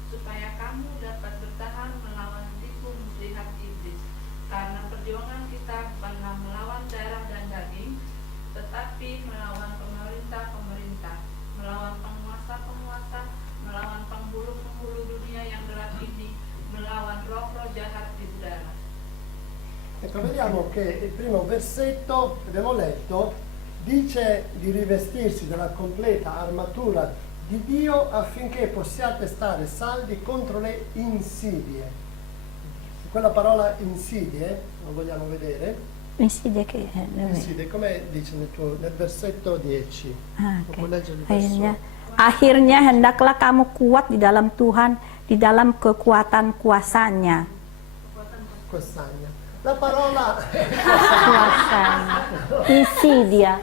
supaya kamu dapat bertahan melawan tipu muslihat iblis. Karena perjuangan kita bukanlah melawan darah dan daging, tetapi melawan pemerintah-pemerintah, melawan penguasa-penguasa, melawan penghulu-penghulu dunia yang gelap ini, melawan roh-roh jahat di udara. Ecco, vediamo che il primo versetto che abbiamo letto dice di rivestirsi della completa armatura di Dio affinché possiate stare saldi contro le insidie. Quella parola insidie, lo vogliamo vedere? Insidie, come dice nel versetto 10? Puoi leggere il verso? Akhirnya hendaklah kamu kuat di dalam Tuhan, di dalam kekuatan kuasanya. Quest'anno. La parola Kuasanya. Insidia.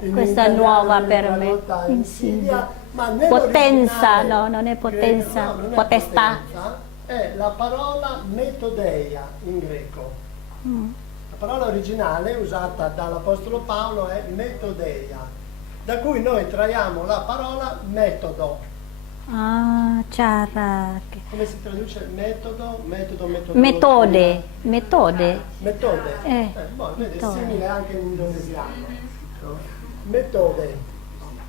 in Questa italiano nuova viene per me. tradotta Insidia. ma nell'originale Potenza, no, non è potenza, greco, no, non è potestà. potenza, è la parola metodeia in greco. La parola originale usata dall'Apostolo Paolo è metodeia, da cui noi traiamo la parola metodo. Cara. Come si traduce metodo? Metodologia. Metode. Metode. Vedi, è metode. simile anche in indonesiano. No? Metode.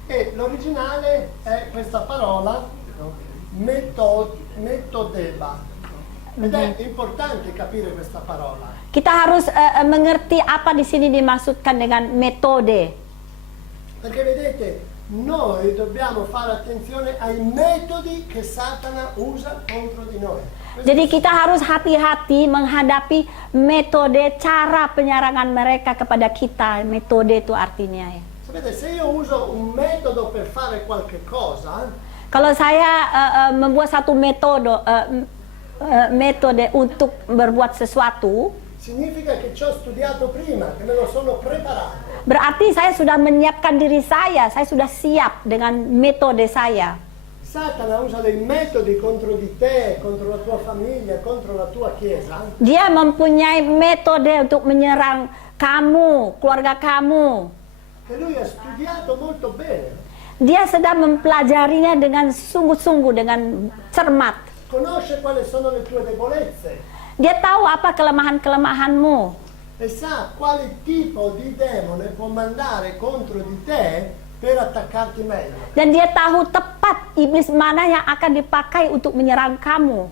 E l'originale è questa parola, no? Metodeba. Ed è importante capire questa parola. Kita harus mengerti apa di sini dimaksudkan dengan metode. Perché vedete, noi dobbiamo fare attenzione ai metodi che Satana usa contro di noi. Jadi kita harus hati-hati menghadapi metode cara penyerangan mereka kepada kita. Metode itu artinya ya. Sapete, se io uso un metodo per fare qualche cosa, Kalau saya membuat satu metode untuk berbuat sesuatu, significa che ci ho studiato prima, che me lo sono preparato. berarti saya sudah menyiapkan diri saya sudah siap dengan metode saya. Satana usa dei metodi contro di te, contro la tua famiglia, contro la tua chiesa. Dia mempunyai metode untuk menyerang kamu, keluarga kamu. Che lui ha studiato molto bene. Dia sedang mempelajarinya dengan sungguh-sungguh, dengan cermat. Conosce quali sono le tue debolezze Dia tahu apa kelemahan-kelemahanmu. e sa quale tipo di demone può mandare contro di te per attaccarti meglio. Dan dia tahu tepat iblis mana yang akan dipakai untuk menyerang kamu.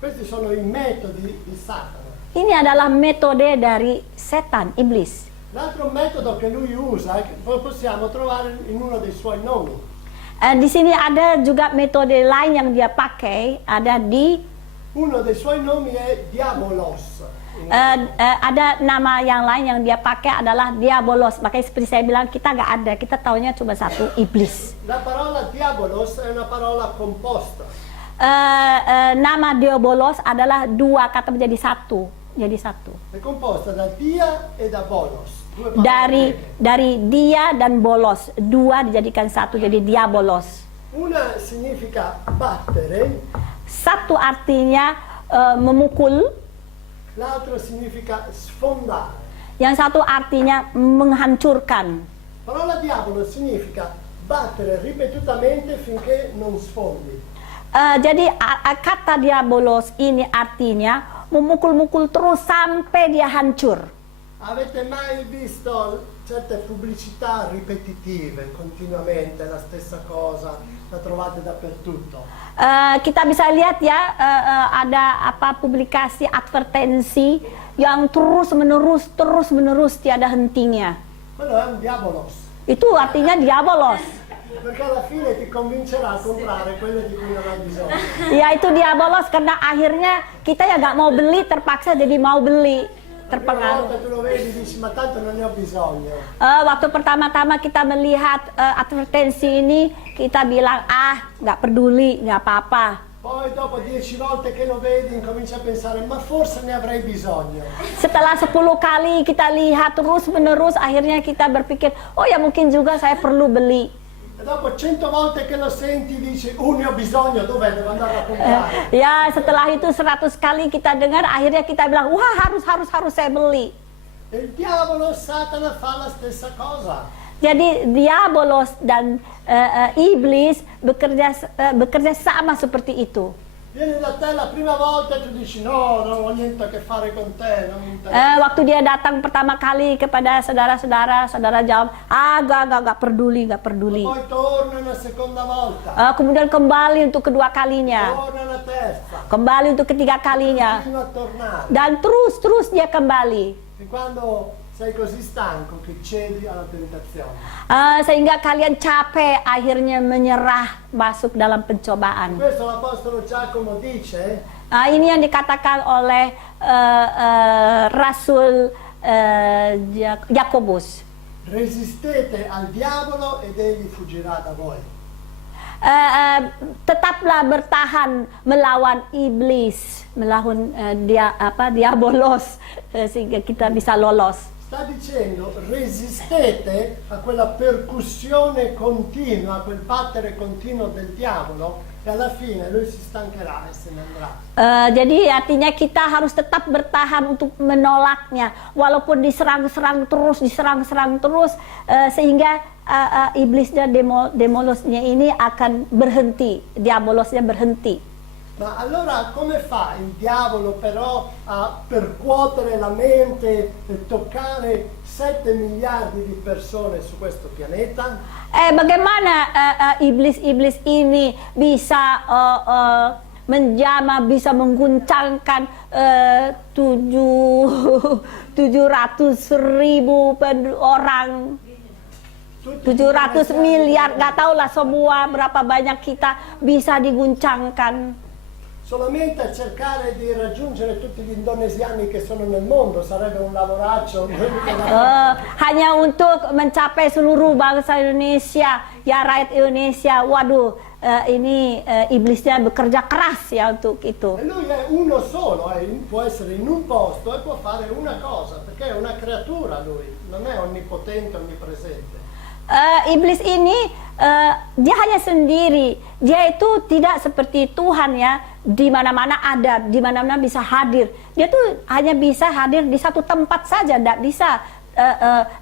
Questi sono i metodi di Satana. Ini adalah metode dari setan, iblis. L'altro metodo che lui usa, che poi possiamo trovare in uno dei suoi nomi, Di sini ada juga metode lain yang dia pakai, ada di Uno dei suoi nomi è Diabolos. Ada nama yang lain yang dia pakai adalah diabolos. Makanya seperti saya bilang kita nggak ada, kita taunya cuma satu, iblis. La parola Diabolos è una parola composta. Nama diabolos adalah dua kata menjadi satu, jadi satu. È composta da dia e da bolos. Due parole greche. Dari dia dan bolos, dua dijadikan satu jadi diabolos. Una significa battere, Satu artinya memukul, l'altro significa sfondare. yang satu artinya menghancurkan. Parola diavolo significa battere ripetutamente finché non sfondi. Jadi kata diabolos ini artinya memukul-mukul terus sampai dia hancur. Avete mai visto certe pubblicità ripetitive, continuamente la stessa cosa, la trovate dappertutto? Kita bisa lihat ya, ada apa publikasi advertensi yang terus menerus tiada hentinya. Quello è un diabolos, Itu artinya diabolos. perché alla fine ti convincerà a comprare quelle di cui non hai bisogno. Ya itu diabolos karena akhirnya kita ya nggak mau beli, terpaksa jadi mau beli, La prima terpengaruh. volta tu lo vedi dici ma tanto non ne ho bisogno. Waktu pertama-tama kita melihat advertensi ini, kita bilang nggak peduli, nggak apa-apa. Poi dopo 10 volte che lo vedi incominci a pensare ma forse ne avrei bisogno. Setelah 10 kali kita lihat terus menerus, akhirnya kita berpikir, oh ya mungkin juga saya perlu beli. E dopo 100 volte che lo senti dici ne ho bisogno, dov'è? Devo andare a comprare. Ya setelah itu 100 kali kita dengar, akhirnya kita bilang, wah harus saya beli. E il diavolo, Satana fa la stessa cosa. Jadi diabolos dan iblis bekerja sama seperti itu. Viene da te la prima volta e tu dici no, non ho niente a che fare con te, non mi interessa. Waktu dia datang pertama kali kepada saudara jawab, nggak peduli. Poi torna una seconda volta, Kemudian kembali untuk kedua kalinya, torna una terza, kembali untuk ketiga kalinya, continua a tornare. dan terus dia kembali. E quando sei così stanco che cedi alla tentazione. Sehingga kalian capek, akhirnya menyerah masuk dalam pencobaan. Questo l'Apostolo Giacomo dice, Ini yang dikatakan oleh Rasul Yakobus. resistete al diavolo ed egli fuggirà da voi. Tetaplah bertahan melawan iblis, melawan diabolos, sehingga kita bisa lolos. Sta dicendo resistete a quella percussione continua, a quel battere continuo del diavolo e alla fine lui si stancherà e se ne andrà. Jadi artinya kita harus tetap bertahan untuk menolaknya, walaupun diserang terus, sehingga iblisnya demolosnya ini akan berhenti, diabolosnya berhenti. Ma allora come fa il diavolo però a percuotere la mente e toccare 7 miliardi di persone su questo pianeta? Bagaimana iblis ini bisa menjamah, bisa mengguncangkan 700.000 orang, 700 miliar, nggak tahu lah semua berapa banyak kita bisa diguncangkan. Solamente a cercare di raggiungere tutti gli indonesiani che sono nel mondo sarebbe un lavoraccio. Hanya untuk mencapai seluruh bangsa Indonesia, ya rakyat Indonesia, waduh, ini iblisnya bekerja keras ya untuk itu. E lui è uno solo, può essere in un posto e può fare una cosa, perché è una creatura lui, non è onnipotente, onnipresente. Iblis ini dia hanya sendiri, dia itu tidak seperti Tuhan ya, di mana-mana ada, di mana-mana bisa hadir. Dia tuh hanya bisa hadir di satu tempat saja, tidak bisa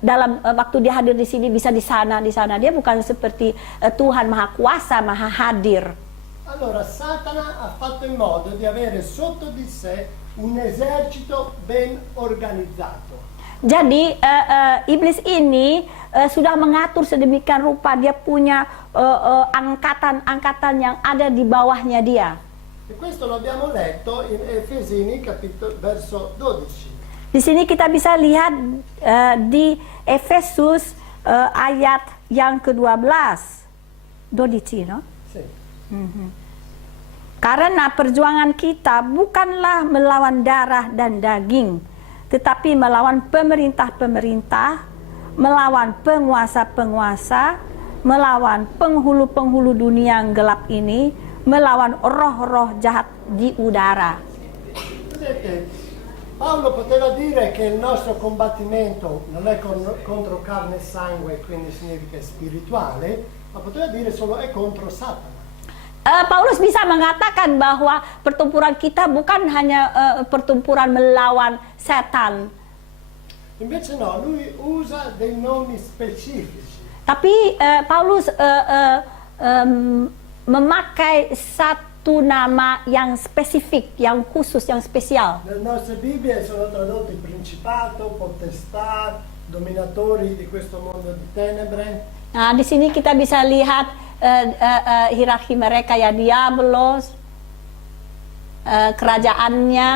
dalam waktu dia hadir di sini bisa di sana. Dia bukan seperti Tuhan Maha Kuasa, Maha Hadir. Allora Satana ha fatto in modo di avere sotto di sé un esercito ben organizzato. Jadi iblis ini sudah mengatur sedemikian rupa, dia punya angkatan yang ada di bawahnya dia. E questo lo abbiamo letto in Efesini verso 12. Di sini kita bisa lihat di Efesus ayat yang ke-12. 12, no? Sì. Karena perjuangan kita bukanlah melawan darah dan daging, tetapi melawan pemerintah-pemerintah, melawan penguasa-penguasa, melawan penghulu-penghulu dunia yang gelap ini, melawan roh-roh jahat di udara. Vedete, Paolo poteva dire che il nostro combattimento non è contro carne e sangue, quindi significa spirituale, ma poteva dire solo è contro Satana. Paulus bisa mengatakan bahwa pertempuran kita bukan hanya pertempuran melawan setan, Invece no, lui usa dei nomi specifici. tapi Paulus memakai satu nama yang spesifik, yang khusus, yang spesial. Nelle nostre Bibbie sono tradotti principato, potestà, dominatori di questo mondo di tenebre. Nah, di sini kita bisa lihat hierarki mereka, ya, diablos, kerajaannya,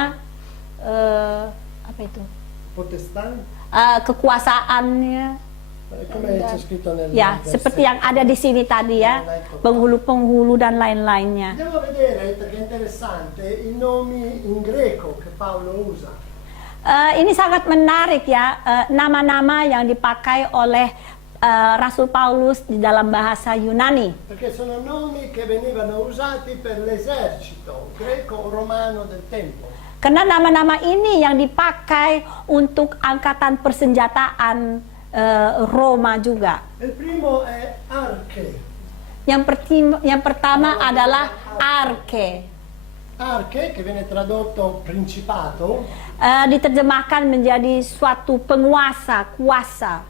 apa itu, Potestà? kekuasaannya, Come c'è scritto nel ya, versetto? seperti yang ada di sini tadi, ya, penghulu-penghulu dan lain-lainnya. Andiamo a vedere, perché è interessante, i nomi in greco che Paolo usa. Ini sangat menarik, ya, nama-nama yang dipakai oleh Rasul Paulus di dalam bahasa Yunani. Perché sono nomi che venivano usati per l'esercito greco-romano del tempo. Karena nama-nama ini yang dipakai untuk angkatan persenjataan Roma juga. Il primo è arche. Yang pertama adalah arche. Arche, che viene tradotto principato, Diterjemahkan menjadi suatu penguasa, kuasa,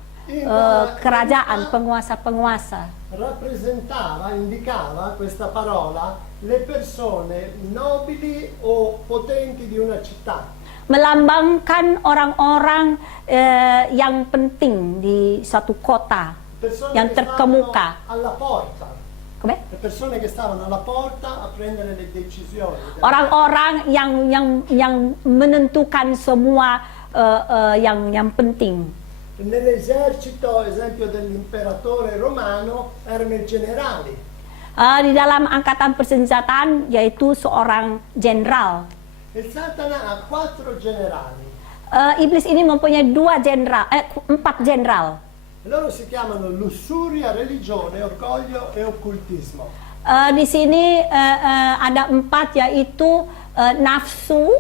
kerajaan, penguasa-penguasa. rappresentava, indicava questa parola le persone nobili o potenti di una città. Melambangkan orang-orang yang penting di suatu kota, Persone yang che terkemuka. stavano alla porta. Come? Le persone che stavano alla porta a prendere le decisioni. Orang-orang yang menentukan semua yang penting. Nell'esercito, esempio dell'imperatore romano, erano i generali. Di dalam angkatan persenjataan yaitu seorang jenderal. Il Satana ha 4 generali. Iblis ini mempunyai 4 jenderal. Loro si chiamano lussuria, religione, orgoglio e occultismo. Di sini ada 4, yaitu nafsu,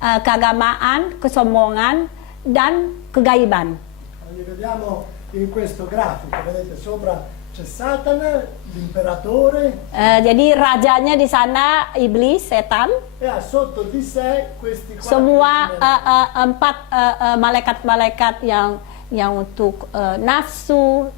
keagamaan, kesombongan, dan kegaiban. Li vediamo in questo grafico, vedete sopra c'è Satana, l'imperatore, Jadi rajanya di sana iblis, setan. e ha sotto di sé questi 4 Semua generali. 4 malaikat-malaikat yang untuk nafsu,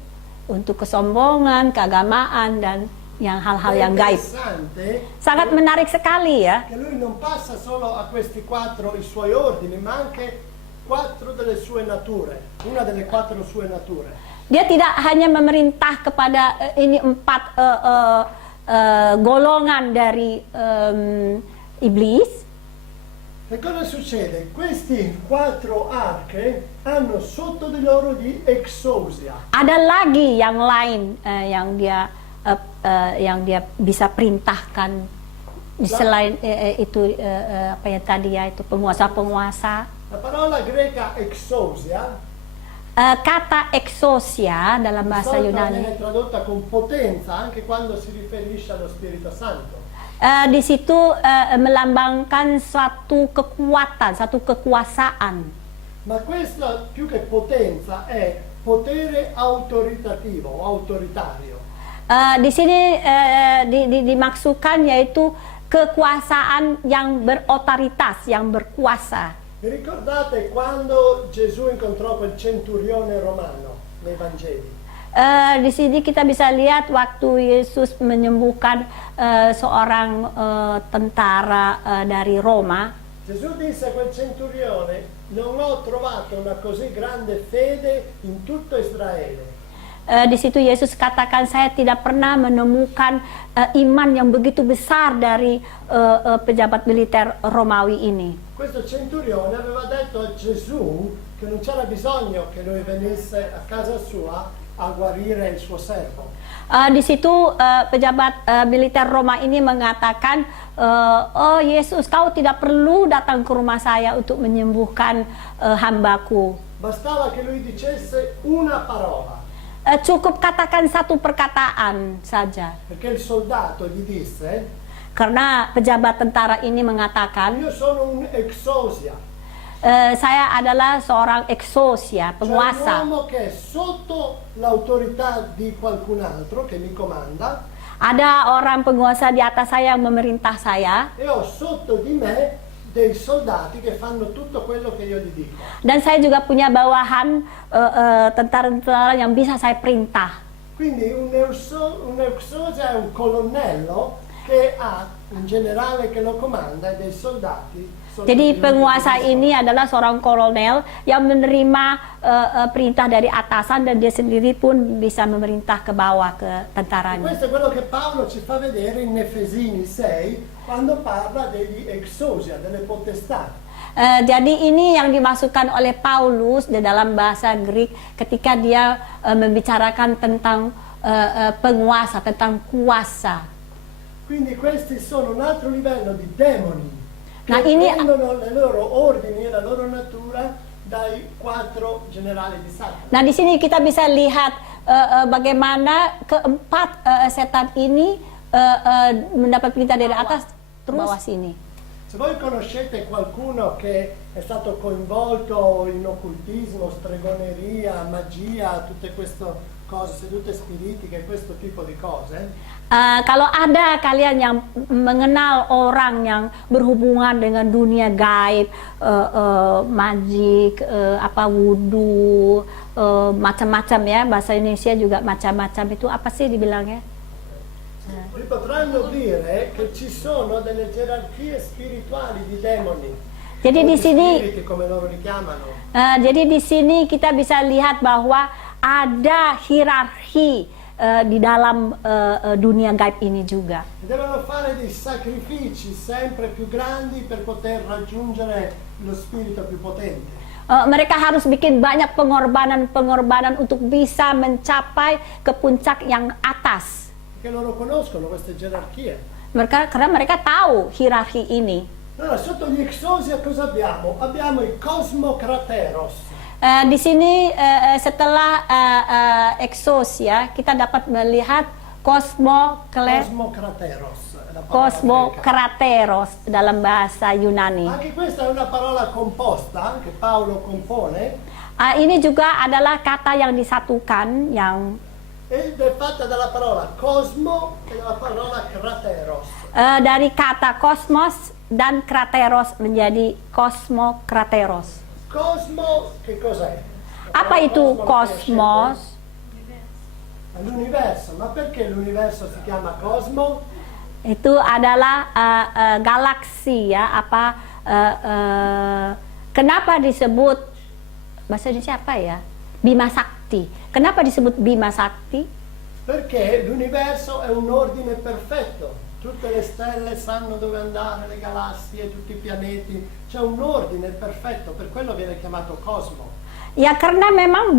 untuk kesombongan, keagamaan, dan yang hal-hal yang gaib. Interessante Sangat menarik sekali, ya. che lui non passa solo a questi 4 i suoi ordini, ma anche 4 delle sue nature, una delle 4 sue nature. Dia tidak hanya memerintah kepada ini 4 golongan dari iblis. E cosa succede? Questi 4 arche hanno sotto di loro di exousia. Ada lagi yang lain yang dia bisa perintahkan selain itu apa ya tadi, ya, itu penguasa-penguasa. La parola greca exousia Kata exousia dalam di bahasa solito Yunani viene tradotta con potenza anche quando si riferisce allo Spirito Santo. di situ melambangkan suatu kekuatan, satu kekuasaan. Ma questa più che potenza è potere autoritativo o autoritario. Di sini dimaksudkan yaitu kekuasaan yang berotoritas, yang berkuasa. Vi ricordate quando Gesù incontrò quel centurione romano nei Vangeli? Di sini kita bisa lihat waktu Yesus menyembuhkan seorang tentara dari Roma. Gesù disse a quel centurione: non ho trovato una così grande fede in tutto Israele. Di situ Yesus katakan, saya tidak pernah menemukan iman yang begitu besar dari pejabat militer Romawi ini. Questo centurione aveva detto a Gesù che non c'era bisogno che lui venisse a casa sua a guarire il suo servo. Di situ pejabat militer Roma ini mengatakan, oh Yesus, kau tidak perlu datang ke rumah saya untuk menyembuhkan hambaku. Bastava che lui dicesse una parola, Cukup katakan satu perkataan saja. perché il soldato gli disse: Karena pejabat tentara ini mengatakan, io sono un exosia, saya adalah seorang exosia, cioè un penguasa. uomo che è sotto l'autorità di qualcun altro che mi comanda, Ada orang penguasa di atas saya yang memerintah saya, e ho sotto di me dei soldati che fanno tutto quello che io gli dico. dan saya juga punya bawahan tentara-tentara yang bisa saya perintah. Quindi un exosia è un colonnello che ha un generale che lo comanda e dei soldati. sotto di Jadi lui penguasa che ini adalah seorang kolonel yang menerima perintah dari atasan, dan dia sendiri pun bisa memerintah ke bawah ke E tentaranya. questo è quello che Paolo ci fa vedere in Efesini 6 quando parla degli exosia, delle potestà. Jadi ini yang dimasukkan oleh Paulus di dalam bahasa Greek ketika dia membicarakan tentang penguasa, tentang kuasa. Quindi questi sono un altro livello di demoni che Ma ini- prendono le loro ordini e la loro natura dai 4 generali di Satana. Nah, di sini kita bisa lihat bagaimana keempat setan ini mendapat perintah dari atas terus bawah sini. Se voi conoscete qualcuno che è stato coinvolto in occultismo, stregoneria, magia, tutte queste cose, sedute spiritiche, questo tipo di cose, Kalau ada kalian yang mengenal orang yang berhubungan dengan dunia gaib, magik, apa wudu, macam-macam ya, bahasa Indonesia juga macam-macam, itu apa sih dibilangnya? vi potranno dire che ci sono delle gerarchie spirituali di demoni. Jadi o di sini spiriti, come loro li chiamano. Jadi di sini kita bisa lihat bahwa ada hierarki di dalam dunia gaib ini juga. E devono fare dei sacrifici sempre più grandi per poter raggiungere lo spirito più potente. Mereka harus bikin banyak pengorbanan untuk bisa mencapai ke puncak yang atas. Perché loro conoscono queste gerarchie. Karena mereka tahu hierarki ini. Allora, sotto gli exosia cosa abbiamo? Abbiamo i cosmocrateros. Di sini setelah exosia kita dapat melihat Cosmocrateros. È la parola greca. kosmokrateros dalam bahasa Yunani. Anche questa è una parola composta che Paolo compone Ini juga adalah kata yang disatukan, yang ed è fatta dalla parola cosmo e dalla parola krateros. dari kata kosmos dan krateros menjadi kosmokrateros. Cosmo che cos'è? La Apa parola itu cosmo la kosmos? conoscete? È l'universo, ma perché l'universo si chiama cosmo? Itu adalah galaksi ya, kenapa disebut, bahasa Indonesia apa ya? Bima Sakti. Kenapa disebut Bima Sakti? Perché l'universo è un ordine perfetto. Tutte le stelle sanno dove andare, le galassie, tutti i pianeti. C'è un ordine perfetto, per quello viene chiamato cosmo. Ya karena memang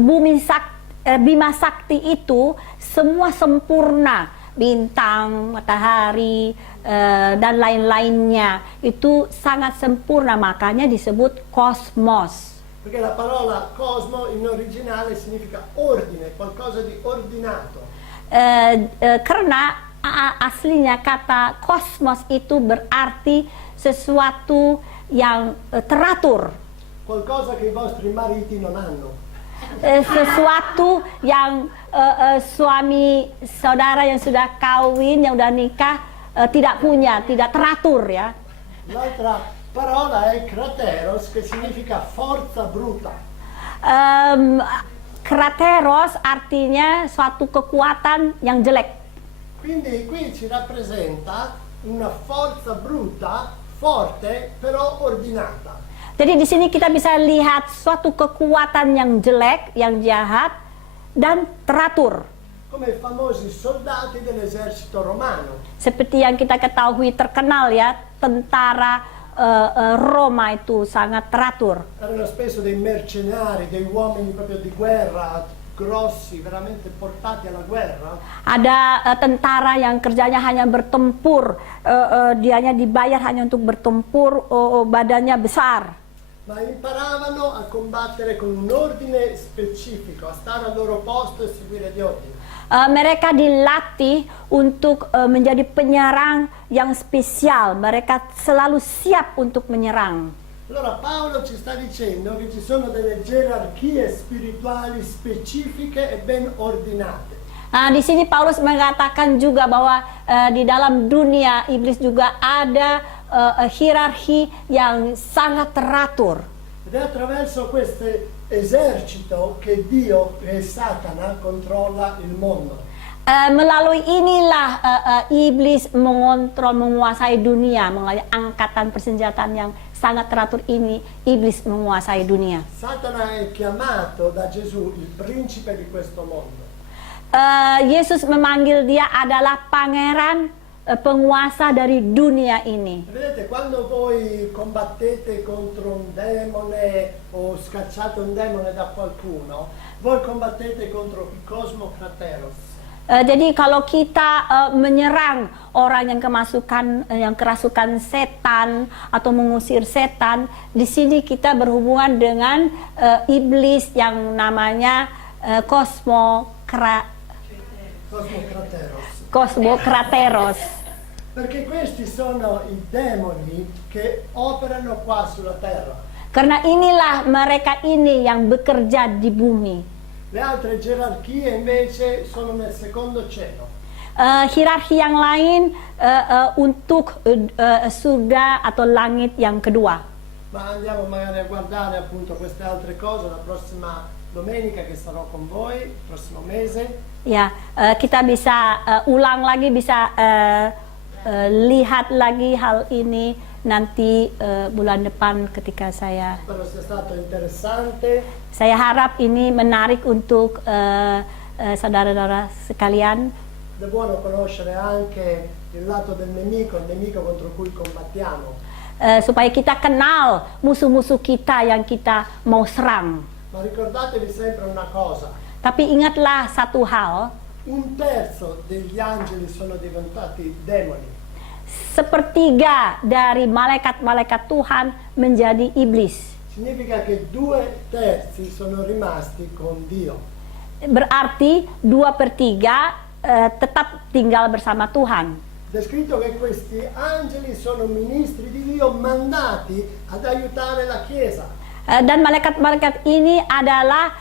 Bima Sakti itu semua sempurna, bintang, matahari, dan lain-lainnya itu sangat sempurna, makanya disebut kosmos. Perché la parola cosmo in originale significa ordine, qualcosa di ordinato. Karena aslinya kata kosmos itu berarti sesuatu yang teratur, Qualcosa che i vostri mariti non hanno. sesuatu yang suami saudara yang sudah kawin, yang sudah nikah tidak punya, tidak teratur ya. L'altra parola è krateros, che significa forza bruta. Krateros artinya suatu kekuatan yang jelek. Quindi qui ci rappresenta una forza bruta, forte, però ordinata. Jadi di sini kita bisa lihat suatu kekuatan yang jelek, yang jahat, dan teratur. Come i famosi soldati dell'esercito romano. Seperti yang kita ketahui terkenal ya, tentara Roma itu sangat teratur. Erano spesso dei mercenari, dei uomini proprio di guerra, grossi, veramente portati alla guerra. Ada tentara yang kerjanya hanya bertempur, dianya dibayar hanya untuk bertempur, badannya besar. Ma imparavano a combattere con un ordine specifico, a stare al loro posto e seguire gli ordini. Mereka dilatih untuk menjadi penyerang yang spesial. Mereka selalu siap untuk menyerang. Allora Paolo ci sta dicendo che ci sono delle gerarchie spirituali specifiche e ben ordinate. Di sini Paulus mengatakan juga bahwa di dalam dunia iblis juga ada hierarki yang sangat teratur. Ed è attraverso questo esercito che Dio, che Satana, controlla il mondo. Melalui inilah iblis mengontrol, menguasai dunia. Melalui angkatan persenjataan yang sangat teratur ini, iblis menguasai dunia. Satana è chiamato da Gesù il principe di questo mondo. Yesus memanggil dia adalah pangeran, penguasa dari dunia ini. Vedete, quando voi combattete contro un demone o scacciate un demone da qualcuno, voi combattete contro il Cosmo Krateros. Jadi kalau kita menyerang orang yang kerasukan setan atau mengusir setan, di sini kita berhubungan dengan iblis yang namanya Cosmo Krateros. Perché questi sono i demoni che operano qua sulla terra. Karena inilah mereka ini yang bekerja di bumi. Le altre gerarchie invece sono nel secondo cielo. Hierarki yang lain untuk surga atau langit yang kedua. Ma andiamo magari a guardare appunto queste altre cose la prossima domenica che sarò con voi, il prossimo mese. Ya, kita bisa ulang lagi, bisa lihat lagi hal ini nanti bulan depan ketika saya. Spero sia stato interessante. Saya harap ini menarik untuk saudara-saudara sekalian. È buono conoscere anche il lato del nemico, il nemico contro cui combattiamo. Supaya kita kenal musuh-musuh kita yang kita mau serang. Ma ricordatevi sempre una cosa. Tapi ingatlah satu hal, 1/3 degli angeli sono diventati demoni. sepertiga dari malaikat-malaikat Tuhan menjadi iblis. Significa che 2/3 sono rimasti con Dio. Berarti 2/3 tetap tinggal bersama Tuhan. È scritto che questi angeli sono ministri di Dio mandati ad aiutare la Chiesa. Dan malaikat-malaikat ini adalah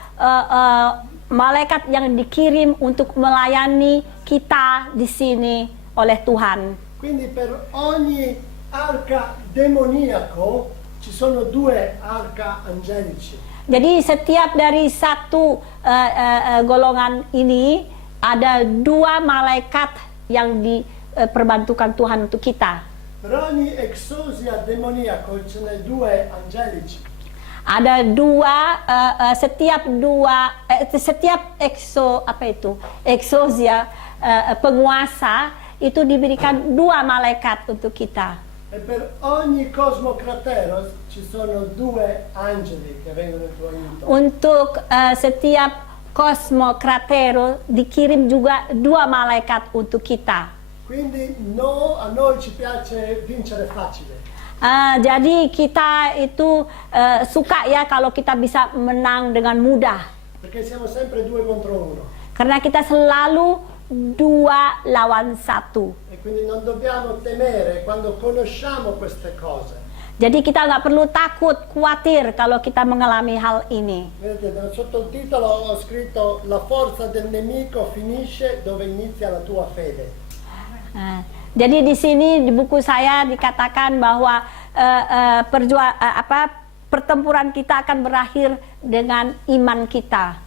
malaikat yang dikirim untuk melayani kita di sini oleh Tuhan. Quindi per ogni arca demoniaco ci sono 2 arca angelici. Jadi setiap dari satu golongan ini ada 2 malaikat yang diperbantukan Tuhan untuk kita. Per ogni exousia demoniaco ce n'è 2 angelici. Ada 2 setiap exousia penguasa itu diberikan 2 malaikat untuk kita. E per ogni Cosmo Krateros ci sono 2 angeli che vengono in tuo aiuto. Untuk setiap Cosmo Kratero dikirim juga 2 malaikat untuk kita. Quindi a noi ci piace vincere facile. Jadi kita itu suka ya kalau kita bisa menang dengan mudah. Perché siamo sempre 2 contro 1. Karena kita selalu 2 lawan 1. E quindi non dobbiamo temere quando conosciamo queste cose. Jadi kita nggak perlu takut, khawatir kalau kita mengalami hal ini. Vedete, sotto il titolo ho scritto La forza del nemico finisce dove inizia la tua fede. Jadi di sini di buku saya dikatakan bahwa pertempuran kita akan berakhir dengan iman kita.